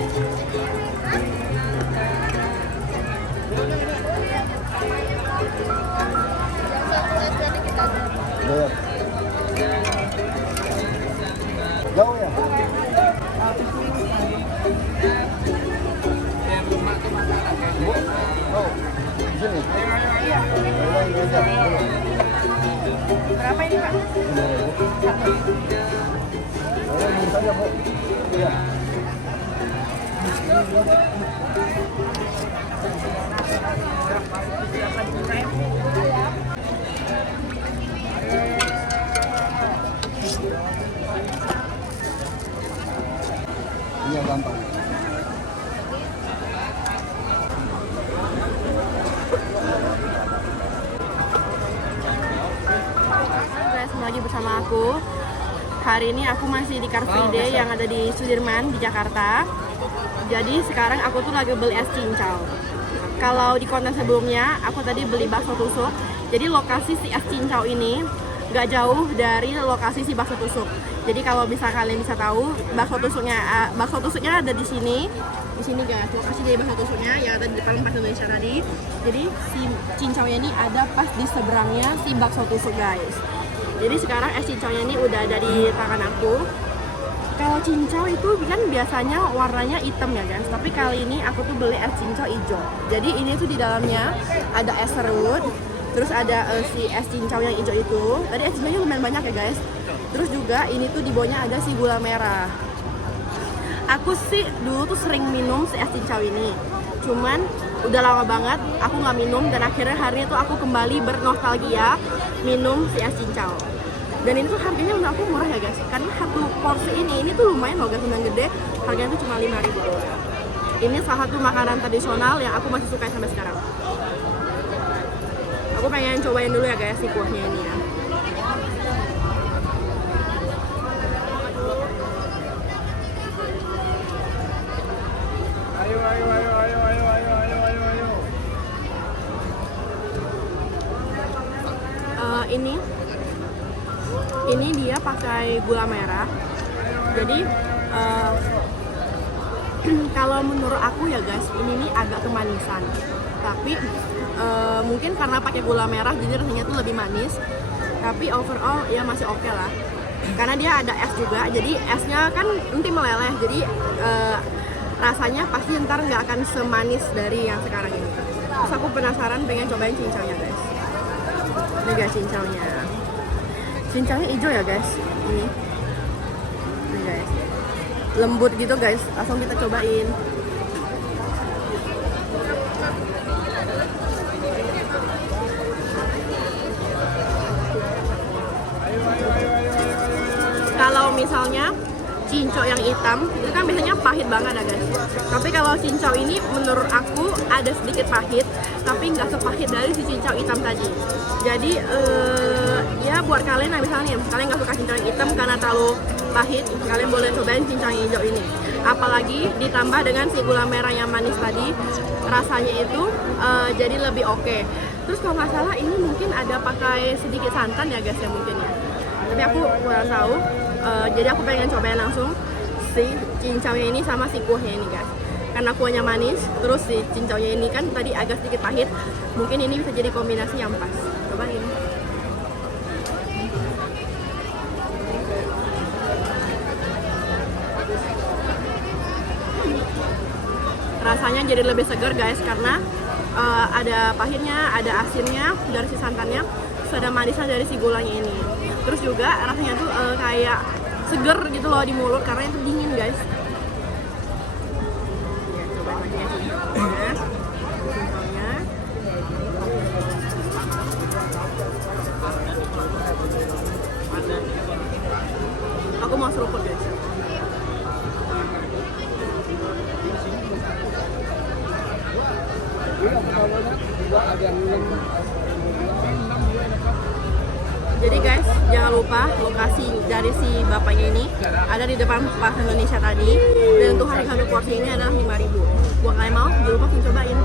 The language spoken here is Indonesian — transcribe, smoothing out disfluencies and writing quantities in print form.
Jauh ya? Oh, di sini? Berapa ini Pak? Satu. Ini saja Bu. Iya. Ini yang gampang. Guys, lagi bersama aku. Hari ini aku masih di Car Free Day yang ada di Sudirman di Jakarta. Jadi sekarang aku tuh lagi beli es cincau. Kalau di konten sebelumnya aku tadi beli bakso tusuk. Jadi lokasi si es cincau ini nggak jauh dari lokasi si bakso tusuk. Jadi kalau bisa kalian bisa tahu bakso tusuknya ada di sini guys, lokasi dari bakso tusuknya yang ada di depan Pas Indonesia tadi. Jadi si cincaunya ini ada pas di seberangnya si bakso tusuk guys. Jadi sekarang es cincaunya ini udah ada di tangan aku. Kalau cincau itu kan biasanya warnanya hitam ya guys, tapi kali ini aku tuh beli es cincau hijau. Jadi ini tuh di dalamnya ada es serut, terus ada si es cincau yang hijau itu. Tadi es cincaunya lumayan banyak ya guys. Terus juga ini tuh di bawahnya ada si gula merah. Aku sih dulu tuh sering minum si es cincau ini, cuman udah lama banget aku nggak minum dan akhirnya hari itu aku kembali bernostalgia minum si es cincau. Dan ini tuh harganya menurut aku murah ya guys, karena satu porsi ini tuh lumayan loh guys, lumayan gede. Harganya tuh cuma 5.000 doang. Ini salah satu makanan tradisional yang aku masih suka sampai sekarang. Aku pengen cobain dulu ya guys si kuahnya ini ya. Ini dia pakai gula merah. Jadi kalau menurut aku ya guys, ini nih agak kemanisan. Tapi mungkin karena pakai gula merah jadi rasanya tuh lebih manis. Tapi overall ya masih oke lah. Karena dia ada es juga, jadi esnya kan nanti meleleh. Jadi rasanya pasti ntar nggak akan semanis dari yang sekarang ini. Terus aku penasaran pengen cobain cincaunya guys. Ini guys cincaunya. Cincaunya hijau ya guys. Ini guys, lembut gitu guys. Langsung kita cobain. Kalau misalnya cincau yang hitam itu kan biasanya pahit banget ya guys. Tapi kalau cincau ini menurut aku ada sedikit pahit, tapi nggak sepahit dari si cincau hitam tadi. Jadi ya buat kalian yang misalnya kalian nggak suka cincau yang hitam karena terlalu pahit, kalian boleh cobain cincau yang hijau ini. Apalagi ditambah dengan si gula merah yang manis tadi, rasanya itu jadi lebih oke. Terus kalau nggak salah ini mungkin ada pakai sedikit santan ya guys ya mungkin ya. Tapi aku kurang tahu. Jadi aku pengen cobain langsung si cincaunya ini sama si kuahnya ini guys. Karena kuahnya manis, terus si cincaunya ini kan tadi agak sedikit pahit. Mungkin ini bisa jadi kombinasi yang pas. Cobain. Rasanya jadi lebih segar guys karena ada pahitnya, ada asinnya dari si santannya, terus ada manisnya dari si gulanya ini. Terus juga rasanya tuh kayak seger gitu loh di mulut karena itu dingin guys. Ya, coba lagi ya cincaunya. Aku mau seruput guys. Jadi guys, jangan lupa lokasi dari si bapaknya ini ada di depan Pas Indonesia tadi. Dan untuk harga satu porsi ini adalah 5.000. Buat kalian mau, jangan lupa cobain.